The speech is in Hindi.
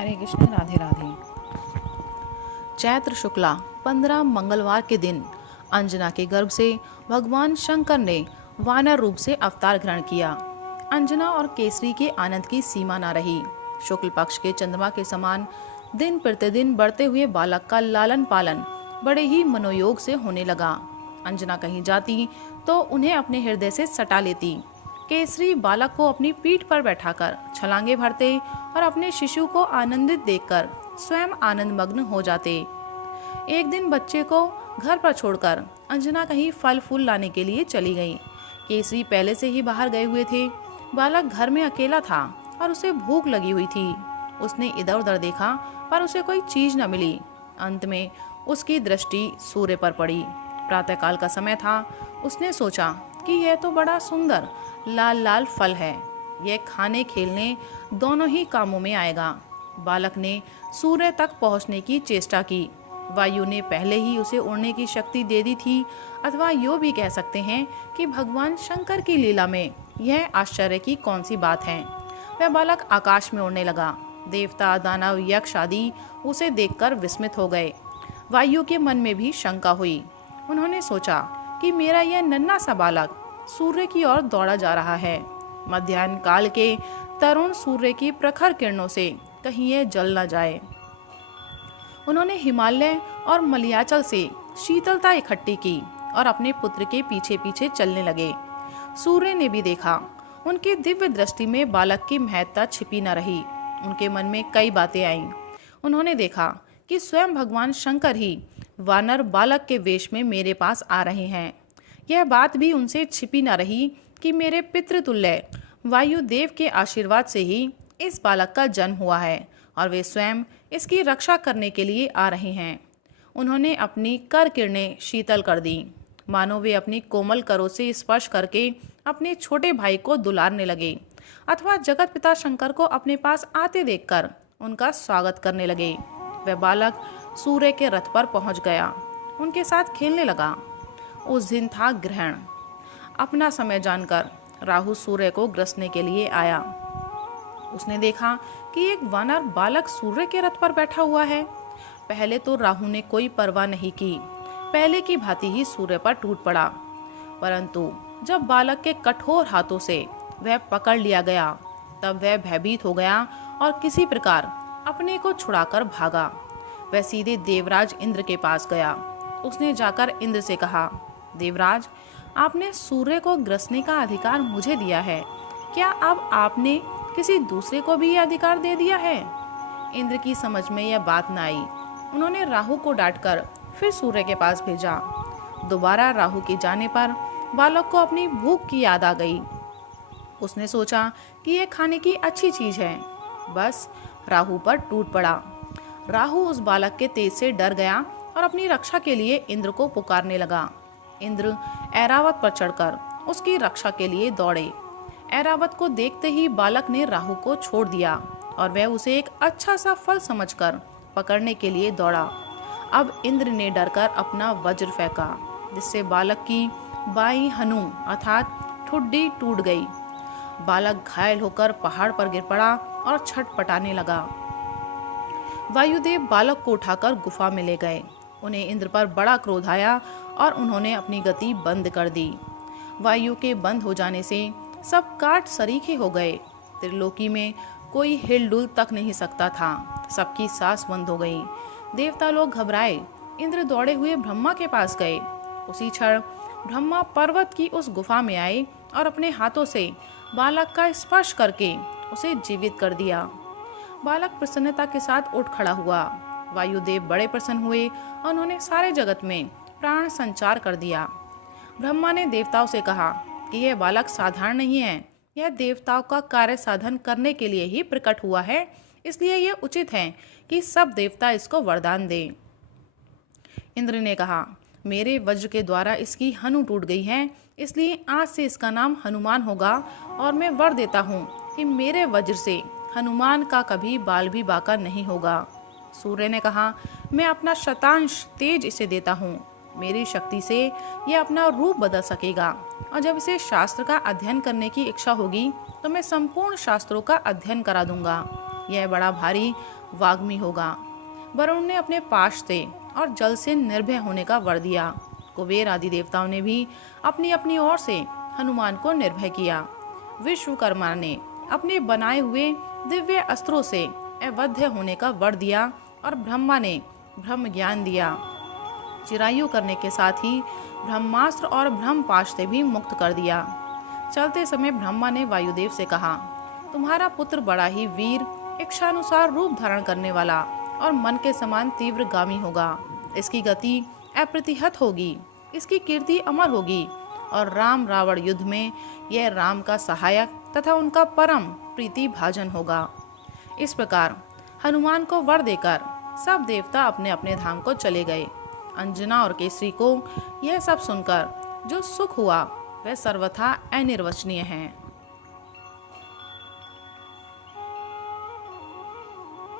हरे कृष्ण, राधे राधे। चैत्र शुक्ला 15 मंगलवार के दिन अंजना के गर्भ से भगवान शंकर ने वानर रूप से अवतार ग्रहण किया। अंजना और केसरी के आनंद की सीमा न रही। शुक्ल पक्ष के चंद्रमा के समान दिन प्रतिदिन बढ़ते हुए बालक का लालन पालन बड़े ही मनोयोग से होने लगा। अंजना कहीं जाती तो उन्हें अपने हृदय से सटा लेती। केसरी बालक को अपनी पीठ पर बैठाकर छलांगे भरते और अपने शिशु को आनंदित देखकर स्वयं आनंद मग्न हो जाते। एक दिन बच्चे को घर पर छोड़कर अंजना कहीं फल फूल लाने के लिए चली गई। केसरी पहले से ही बाहर गए हुए थे। बालक घर में अकेला था और उसे भूख लगी हुई थी। उसने इधर उधर देखा पर उसे कोई चीज न मिली। अंत में उसकी दृष्टि सूर्य पर पड़ी। प्रातःकाल का समय था। उसने सोचा कि यह तो बड़ा सुंदर लाल लाल फल है, यह खाने खेलने दोनों ही कामों में आएगा। बालक ने सूर्य तक पहुंचने की चेष्टा की। वायु ने पहले ही उसे उड़ने की शक्ति दे दी थी, अथवा यो भी कह सकते हैं कि भगवान शंकर की लीला में यह आश्चर्य की कौन सी बात है। वह बालक आकाश में उड़ने लगा। देवता, दानव, यक्ष आदि उसे देखकर विस्मित हो गए। वायु के मन में भी शंका हुई। उन्होंने सोचा कि मेरा यह नन्हा सा बालक सूर्य की ओर दौड़ा जा रहा है। मध्याह्न काल के तरुण सूर्य की प्रखर किरणों से कहीं यह जल न जाए। उन्होंने हिमालय और मलयाचल से शीतलता इकट्ठी की और अपने पुत्र के पीछे पीछे चलने लगे। सूर्य ने भी देखा। उनकी दिव्य दृष्टि में बालक की महत्ता छिपी न रही। उनके मन में कई बातें आईं। उन्होंने देखा कि स्वयं भगवान शंकर ही वानर बालक के वेश में मेरे पास आ रहे हैं। यह बात भी उनसे छिपी न रही कि मेरे पितृतुल्य वायुदेव के आशीर्वाद से ही इस बालक का जन्म हुआ है और वे स्वयं इसकी रक्षा करने के लिए आ रहे हैं। उन्होंने अपनी कर किरणें शीतल कर दी, मानो वे अपनी कोमल करों से स्पर्श करके अपने छोटे भाई को दुलारने लगे, अथवा जगत पिता शंकर को अपने पास आते देखकर उनका स्वागत करने लगे। वह बालक सूर्य के रथ पर पहुंच गया, उनके साथ खेलने लगा। उस दिन था ग्रहण। अपना समय जानकर राहु सूर्य को ग्रसने के लिए आया। उसने देखा कि एक वानर बालक सूर्य के रथ पर बैठा हुआ है। पहले तो राहु ने कोई परवाह नहीं की, पहले की भांति ही सूर्य पर टूट पड़ा। परंतु जब बालक के कठोर हाथों से वह पकड़ लिया गया, तब वह भयभीत हो गया और किसी प्रकार अपने को छुड़ाकर भागा। वह सीधे देवराज इंद्र के पास गया। उसने जाकर इंद्र से कहा, देवराज, आपने सूर्य को ग्रसने का अधिकार मुझे दिया है, क्या अब आपने किसी दूसरे को भी यह अधिकार दे दिया है? इंद्र की समझ में यह बात न आई। उन्होंने राहु को डांटकर फिर सूर्य के पास भेजा। दोबारा राहु के जाने पर बालक को अपनी भूख की याद आ गई। उसने सोचा कि यह खाने की अच्छी चीज है, बस राहु पर टूट पड़ा। राहु उस बालक के तेज से डर गया और अपनी रक्षा के लिए इंद्र को पुकारने लगा। इंद्र ऐरावत पर चढ़कर उसकी रक्षा के लिए दौड़े। ऐरावत को देखते ही बालक ने राहु को छोड़ दिया और वह उसे एक अच्छा सा फल समझकर पकड़ने के लिए दौड़ा। अब इंद्र ने डरकर अपना वज्र फेंका, जिससे बालक की बाईं हनु अर्थात ठुड्डी टूट गई। बालक घायल होकर पहाड़ पर गिर पड़ा और छटपटाने लगा। वायुदेव बालक को उठाकर गुफा में ले गए। उन्हें इंद्र पर बड़ा क्रोध आया और उन्होंने अपनी गति बंद कर दी। वायु के बंद हो जाने से सब काट सरीखे हो गए। त्रिलोकी में कोई हिलडुल तक नहीं सकता था। सबकी सांस बंद हो गई। देवता लोग घबराए। इंद्र दौड़े हुए ब्रह्मा के पास गए। उसी क्षण ब्रह्मा पर्वत की उस गुफा में आए और अपने हाथों से बालक का स्पर्श करके उसे जीवित कर दिया। बालक प्रसन्नता के साथ उठ खड़ा हुआ। वायुदेव बड़े प्रसन्न हुए और उन्होंने सारे जगत में प्राण संचार कर दिया। ब्रह्मा ने देवताओं से कहा कि यह बालक साधारण नहीं है, यह देवताओं का कार्य साधन करने के लिए ही प्रकट हुआ है, इसलिए यह उचित है कि सब देवता इसको वरदान दें। इंद्र ने कहा, मेरे वज्र के द्वारा इसकी हनु टूट गई है, इसलिए आज से इसका नाम हनुमान होगा और मैं वर देता हूँ कि मेरे वज्र से हनुमान का कभी बाल भी बांका नहीं होगा। सूर्य ने कहा, मैं अपना शतांश तेज इसे देता हूँ, मेरी शक्ति से यह अपना रूप बदल सकेगा और जब इसे शास्त्र का अध्ययन करने की इच्छा होगी तो मैं संपूर्ण शास्त्रों का अध्ययन करा दूंगा। यह बड़ा भारी वाग्मी होगा। वरुण ने अपने पाश से और जल से निर्भय होने का वर दिया। कुबेर आदि देवताओं ने भी अपनी अपनी ओर से हनुमान को निर्भय किया। विश्वकर्मा ने अपने बनाए हुए दिव्य अस्त्रों से अवध्य होने का वर दिया और ब्रह्मा ने ब्रह्म ज्ञान दिया। चिरायु करने के साथ ही ब्रह्मास्त्र और ब्रह्मपाश से भी मुक्त कर दिया। चलते समय ब्रह्मा ने वायुदेव से कहा, तुम्हारा पुत्र बड़ा ही वीर, इच्छानुसार रूप धारण करने वाला और मन के समान तीव्रगामी होगा। इसकी गति अप्रतिहत होगी, इसकी कीर्ति अमर होगी और राम रावण युद्ध में यह राम का सहायक तथा उनका परम प्रीति भाजन होगा। इस प्रकार हनुमान को वर देकर सब देवता अपने अपने धाम को चले गए। अंजना और केसरी को यह सब सुनकर जो सुख हुआ वह सर्वथा अनिर्वचनीय है।